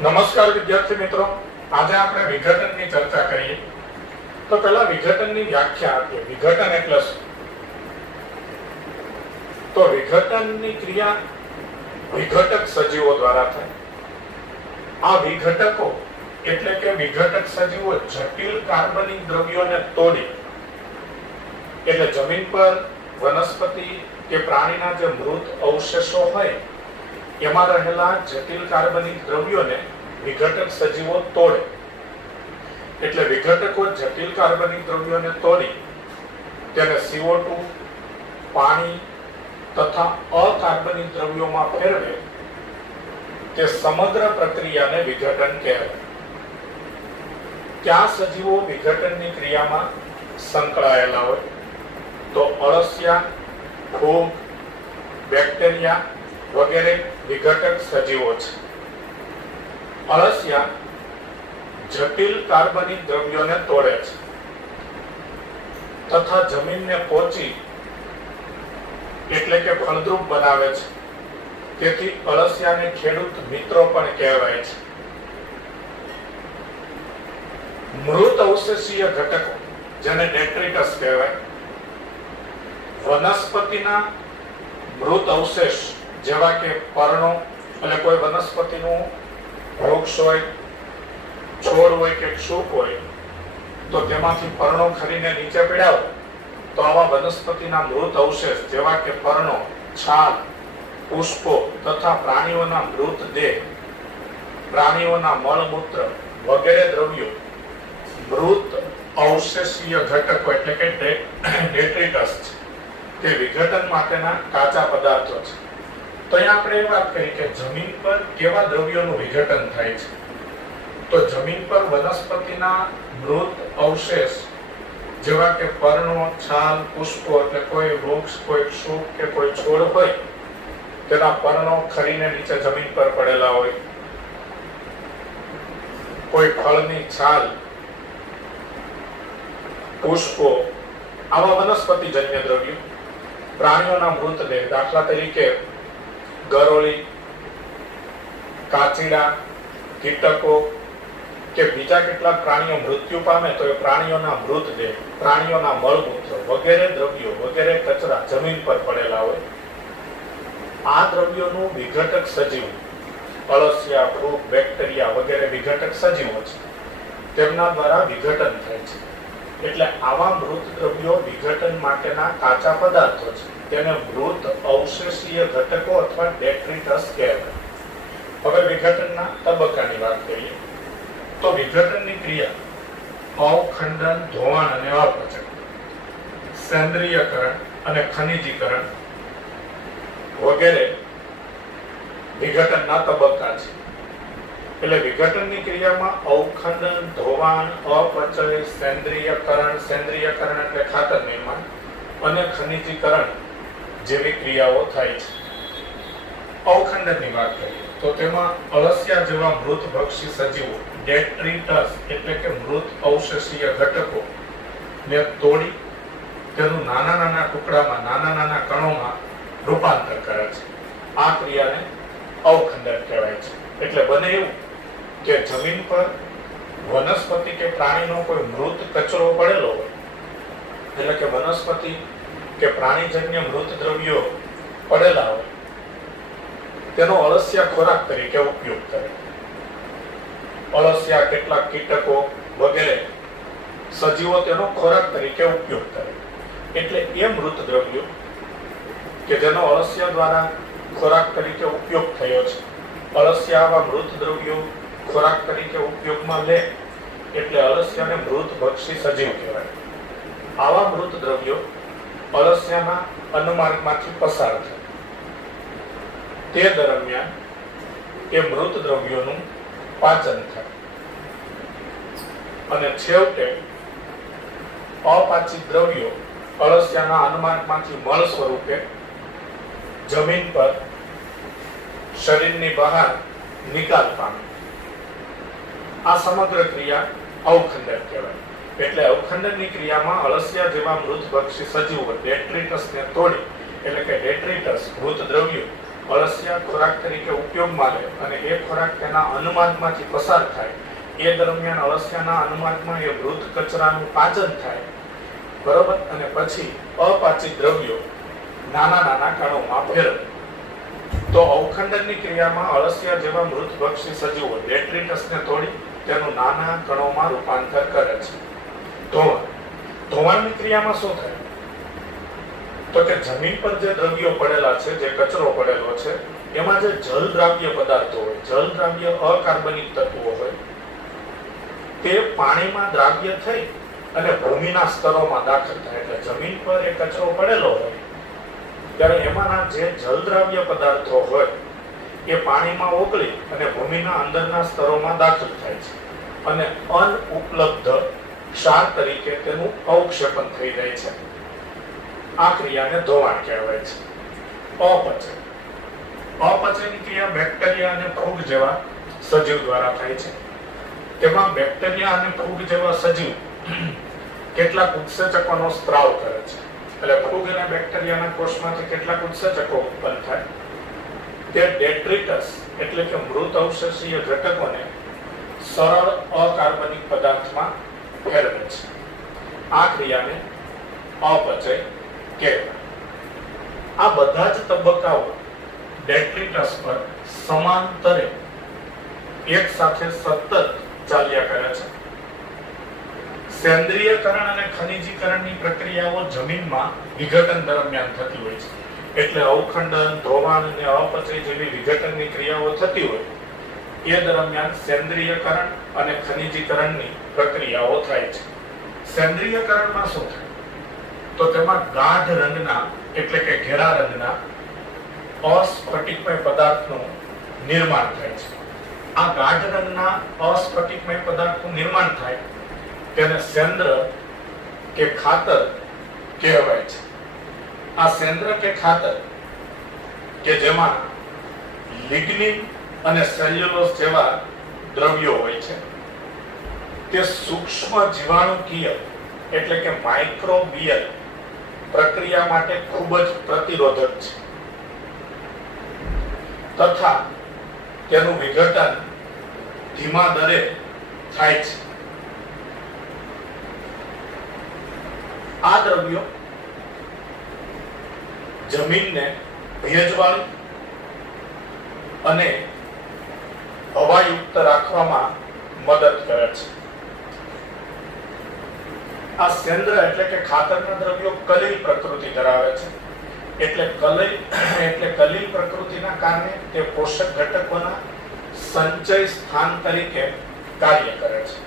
નમસ્કાર વિદ્યાર્થી મિત્રો, આજે આપણે વિઘટનની ચર્ચા કરીએ. તો પહેલા વિઘટનની વ્યાખ્યા આપીએ. વિઘટન એટલે શું? તો વિઘટનની ક્રિયા વિઘટક સજીવો દ્વારા થાય. આ વિઘટકો એટલે કે વિઘટક સજીવો જટિલ કાર્બનિક દ્રવ્યોને તોડી, એટલે જમીન પર વનસ્પતિ કે પ્રાણીના જે મૃત અવશેષો હોય એમાં રહેલા જટિલ કાર્બનિક દ્રવ્યોને વિઘટક સજીવો તોડે. એટલે વિઘટકો જટિલ કાર્બનિક દ્રવ્યોને તોડી તેને CO2, પાણી તથા અકાર્બનિક દ્રવ્યોમાં ફેરવે તે સમગ્ર પ્રક્રિયાને વિઘટન કહેવાય. કયા સજીવો વિઘટનની ક્રિયામાં સંકળાયેલા હોય? તો અળસિયા, ફૂગ, બેક્ટેરિયા વગેરે વિઘટક સજીવો છે. અળસિયા જટિલ કાર્બનિક દ્રવ્યોને તોડે છે તથા જમીનને પોચી એટલે કે ફળદ્રુપ બનાવે છે. તેથી અળસિયાને ખેડૂત મિત્રો પણ કહેવાય છે. મૃત અવશેષીય ઘટકો જેને ડેટ્રિટસ કહેવાય, વનસ્પતિના મૃત અવશેષ જેવા કે પર્ણો, એટલે કોઈ વનસ્પતિનું વૃક્ષ હોય, છોડ હોય કે ક્ષુપ હોય તો તેમાંથી પર્ણો ખરીને નીચે પડાવો તો આવા વનસ્પતિના મૃત અવશેષ જેવા કે પર્ણો, છાલ, પુષ્પો તથા પ્રાણીઓના મૃતદેહ, પ્રાણીઓના મળમૂત્ર વગેરે દ્રવ્યો મૃત અવશેષીય ઘટકો એટલે કે ડેટ્રિટસ છે. તે વિઘટન માટેના કાચા પદાર્થો છે. તો અહીંયા આપણે એ વાત કરી કે જમીન પર કેવા દ્રવ્યોનું વિઘટન થાય છે. તો જમીન પર વનસ્પતિના મૃત અવશેષ જેવા કે પર્ણો, છાલ, પુષ્પો એટલે કોઈ વૃક્ષ, કોઈ ક્ષુપ કે કોઈ છોડ હોય તેના પર્ણો ખરીને નીચે જમીન પર પડેલા હોય, કોઈ ફળની છાલ, પુષ્પો, આવા વનસ્પતિજન્ય દ્રવ્યો, પ્રાણીઓના મૃતદેહ દાખલા તરીકે ગરોળી, કાચીડા, કીટકો કે બીજા કેટલાક પ્રાણીઓ મૃત્યુ પામે તો એ પ્રાણીઓના મૃતદેહ, પ્રાણીઓના મળમૂત્ર વગેરે દ્રવ્યો વગેરે કચરા જમીન પર પડેલા હોય. આ દ્રવ્યોનું વિઘટક સજીવ અળસિયા, ફૂગ, બેક્ટેરિયા વગેરે વિઘટક સજીવો છે. તેમના દ્વારા વિઘટન થાય છે. એટલે આવા મૃત દ્રવ્યો વિઘટન માટેના કાચા પદાર્થો છે. તેને મૃત અવશેષીય ઘટકો અથવા ડેટ્રિટસ કહેવાય. હવે વિઘટનના તબક્કાની વાત કરીએ તો વિઘટનની ક્રિયા અવખંડન, ધોવાણ અને અપચન, સેન્દ્રિયકરણ અને ખનિજીકરણ વગેરે વિઘટનના તબક્કા છે. એટલે વિઘટનની ક્રિયામાં અવખંડન, ધોવાણ, અપચય, સેન્દ્રિયકરણ એટલે ખાતર નિર્માણ અને ખનિજીકરણ જેવી ક્રિયાઓ થાય છે. અવખંડનની વાત કરીએ તો તેમાં અળસિયા જેવા મૃતભક્ષી સજીવો ડેટ્રિટસ એટલે કે મૃત અવશેષીય ઘટકો ને તોડી તેનું નાના નાના ટુકડામાં, નાના નાના કણોમાં રૂપાંતર કરે છે. આ ક્રિયાને અવખંડન કહેવાય છે. એટલે બને એવું કે જમીન પર વનસ્પતિ કે પ્રાણીનો કોઈ મૃત કચરો પડેલો હોય, એટલે કે વનસ્પતિ કે પ્રાણીજન્ય મૃત દ્રવ્યો પડેલા હોય તેનો અળસિયા ખોરાક તરીકે ઉપયોગ કરે. અળસિયા, કેટલાક કીટકો વગેરે સજીવો તેનો ખોરાક તરીકે ઉપયોગ કરે. એટલે એ મૃત દ્રવ્યો કે જેનો અળસિયા દ્વારા ખોરાક તરીકે ઉપયોગ થયો છે, અળસિયા આવા મૃત દ્રવ્યો ખોરાક તરીકે ઉપયોગમાં લે એટલે અળસિયાને મૃતભક્ષી સજીવ કહેવાય. આવા મૃત દ્રવ્યો અળસિયાના અન્નમાર્ગમાંથી પસાર થાય. તે દરમિયાન એ મૃત દ્રવ્યોનું પાચન થાય અને છેવટે અપાચિત દ્રવ્યો અળસિયાના અન્નમાર્ગમાંથી મળ સ્વરૂપે જમીન પર શરીરની બહાર નિકાલ પામે. આ સમગ્ર ક્રિયા અવખંડન કહેવાય. એટલે અવખંડનની ક્રિયામાં અળસિયા જેવા મૃતભક્ષી સજીવો ડેટ્રિટસને તોડી એટલે કે ડેટ્રિટસ મૃત દ્રવ્યો અળસિયા ખોરાક તરીકે ઉપયોગમાં લે અને એ ખોરાક તેના અનુમાર્ગમાંથી પસાર થાય એ દરમિયાન અળસિયાના અનુમાર્ગમાં એ મૃત કચરાનું પાચન થાય, બરોબર, અને પછી અપાચિત દ્રવ્યો નાના નાના કણોમાં ફેરવે. તો અવખંડનની ક્રિયામાં અળસિયા જેવા મૃતભક્ષી સજીવો ડેટ્રિટસને તોડી તેનું નાના કણોમાં રૂપાંતર કરે છે. ધોવાણની ક્રિયામાં શું થાય? તો કે જમીન પર જે દ્રવ્યો પડેલા છે, જે કચરો પડેલો છે, એમાં જે જલ દ્રાવ્ય પદાર્થો હોય, જલ દ્રાવ્ય અકાર્બનિક તત્વો હોય, તે પાણીમાં દ્રાવ્ય થઈ અને ભૂમિના સ્તરોમાં દાખલ થાય. એટલે જમીન પર એ કચરો પડેલો હોય ત્યારે એમાંના જે જલ દ્રાવ્ય પદાર્થો હોય એ પાણીમાં ઓગળી અને ભૂમિના અંદરના સ્તરોમાં દાખલ થાય છે અને અનઉપલબ્ધ ક્ષાર તરીકે તેનું અવક્ષેપણ થઈ જાય છે. આ ક્રિયાને ધોવાણ કહેવાય છે. અપચયની ક્રિયા બેક્ટેરિયા અને ફૂગ જેવા સજીવ દ્વારા થાય છે. તેમાં બેક્ટેરિયા અને ફૂગ જેવા સજીવ કેટલાક ઉત્સેચકોનો સ્ત્રાવ કરે છે. એટલે ફૂગ અને બેક્ટેરિયાના કોષમાંથી કેટલાક ઉત્સેચકો ઉત્પન્ન થાય. તે ડેટ્રિટસ એટલે કે મૃત અવશેષીય ઘટકોને સરળ અકાર્બનિક પદાર્થમાં ફેરવે છે. આ ક્રિયાને અપચય કહેવાય. આ બધા જ તબક્કાઓ ડેટ્રિટસ પર સમાંતરે એક સાથે સતત ચાલ્યા કરે છે. સેન્દ્રીયકરણ અને ખનિજીકરણની પ્રક્રિયાઓ જમીનમાં વિઘટન દરમિયાન થતી હોય છે. એટલે અવખંડન, ધોવાણ અને અપચય જેવી વિઘટનની ક્રિયાઓ થતી હોય એ દરમિયાન સેન્દ્રીયકરણ અને ખનિજીકરણની પ્રક્રિયાઓ થાય છે. સેન્દ્રીયકરણમાં શું થાય? તો તેમાં ગાઢ રંગના એટલે કે ઘેરા રંગના અસ્ફટિકમય પદાર્થનું નિર્માણ થાય છે. આ ગાઢ રંગના અસ્ફટિકમય પદાર્થનું નિર્માણ થાય તેને સેન્દ્ર કે ખાતર કહેવાય છે. આ સેન્દ્ર કે ખાતર કે જેમાં લિગ્નિન અને સેલ્યુલોઝ જેવા દ્રવ્યો હોય છે તે સૂક્ષ્મ જીવાણુકીય એટલે કે માઇક્રોબિયલ પ્રક્રિયા માટે ખૂબ જ પ્રતિરોધક છે તથા તેનું વિઘટન ધીમા દરે થાય છે. આ દ્રવ્યો જમીનને ભેજવાળી અને હવાયુક્ત રાખવામાં મદદ કરે છે. આ સેન્દ્ર એટલે કે ખાતરના દ્રવ્યો કલીલ પ્રકૃતિ ધરાવે છે. એટલે કલીલ પ્રકૃતિના કારણે તે પોષક ઘટકોના સંચય સ્થાન તરીકે કાર્ય કરે છે.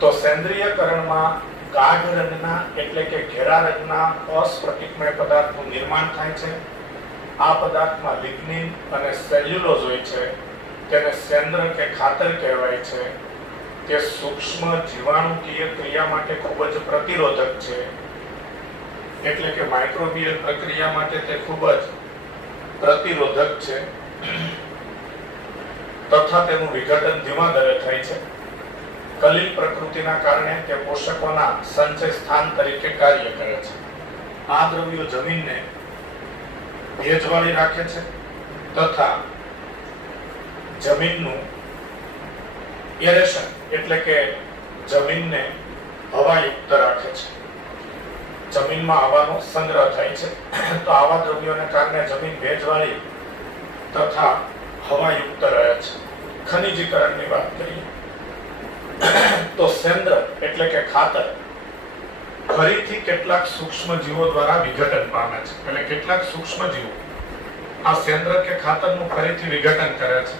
તો સેન્દ્રીયકરણમાં ગાઢ રંગના એટલે કે ઘેરા રંગના અસ્ફટિકમય પદાર્થનું નિર્માણ થાય છે. આ પદાર્થમાં લિગ્નિન અને સેલ્યુલોઝ હોય છે. તેને સેન્દ્ર કે ખાતર કહેવાય છે. તે સૂક્ષ્મ જીવાણુકીય ક્રિયા માટે ખૂબ જ પ્રતિરોધક છે. એટલે કે માઇક્રોબિયલ પ્રક્રિયા માટે તે ખૂબ જ પ્રતિરોધક છે તથા તેનું વિઘટન ધીમા દરે થાય છે. કલીલ પ્રકૃતિના કારણે તે પોષકોના સંચય સ્થાન તરીકે કાર્ય કરે છે. આ દ્રવ્યો જમીનને ભેજવાળી રાખે છે તથા જમીનનું એરેશન એટલે કે જમીનને હવાયુક્ત રાખે છે. જમીનમાં હવાનો સંગ્રહ થાય છે. તો આવા દ્રવ્યોને કારણે જમીન ભેજવાળી તથા હવાયુક્ત રહે છે. ખનિજીકરણની વાત કરીએ તો સેન્દ્ર એટલે કે ખાતર ફરીથી કેટલાક સૂક્ષ્મ જીવો દ્વારા વિઘટન પામે છે. એટલે કેટલાક સૂક્ષ્મ જીવો આ સેન્દ્ર કે ખાતરનું ફરીથી વિઘટન કરે છે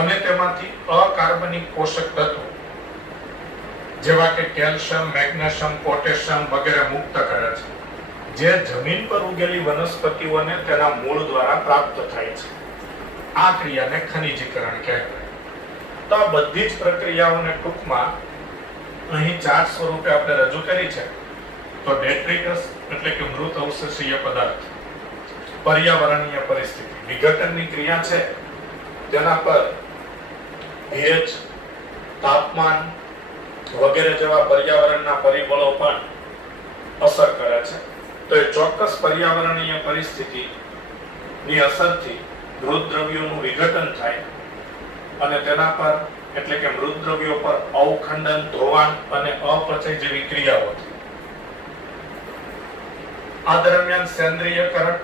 અને તેમાંથી અકાર્બનિક પોષક તત્વો જેવા કે કેલ્શિયમ, મેગ્નેશિયમ, પોટેશિયમ વગેરે મુક્ત કરે છે, જે જમીન પર ઉગેલી વનસ્પતિઓને તેના મૂળ દ્વારા પ્રાપ્ત થાય છે. આ ક્રિયાને ખનિજીકરણ કહેવાય. તો આ બધી જ પ્રક્રિયાઓને ટૂંકમાં અહીં 4 સ્વરૂપે આપણે રજૂ કરી છે. તો ડેટ્રિટસ એટલે કે મૃત અવશેષીય પદાર્થ, પર્યાવરણીય પરિસ્થિતિ, વિઘટનની ક્રિયા છે તેના પર ભેજ, તાપમાન વગેરે જેવા પર્યાવરણના પરિબળો પણ અસર કરે છે. તો એ ચોક્કસ પર્યાવરણીય પરિસ્થિતિ ની અસરથી મૃતદ્રવ્યોનું વિઘટન થાય અને તેના પર એટલે કે મૃતદ્રવ્યો પર અવખંડન, ધોવાણ અને અપચય જેવી ક્રિયાઓ થાય. આ દરમિયાન સેન્દ્રિયકરણ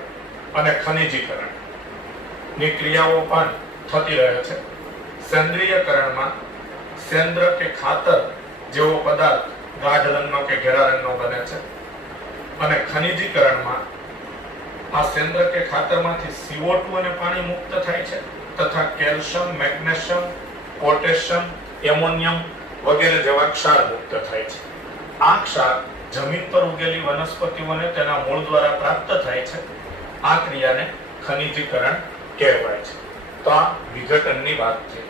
અને ખનિજીકરણ ની ક્રિયાઓ પણ થતી રહે છે. સેન્દ્રિયકરણમાં સેન્દ્ર કે ખાતર જેવો પદાર્થ ગાઢ રંગનો કે ઘેરા રંગનો બને છે અને ખનિજીકરણમાં આ સેન્દ્ર કે ખાતરમાંથી CO2 અને પાણી મુક્ત થાય છે તથા કેલ્શિયમ, મેગ્નેશિયમ, પોટેશિયમ, એમોનિયમ વગેરે જેવા ક્ષાર મુક્ત થાય છે. આ ક્ષાર જમીન પર ઉગેલી વનસ્પતિઓને તેના મૂળ દ્વારા પ્રાપ્ત થાય છે. આ ક્રિયાને ખનિજીકરણ કહેવાય છે. તો આ વિઘટનની વાત થઈ.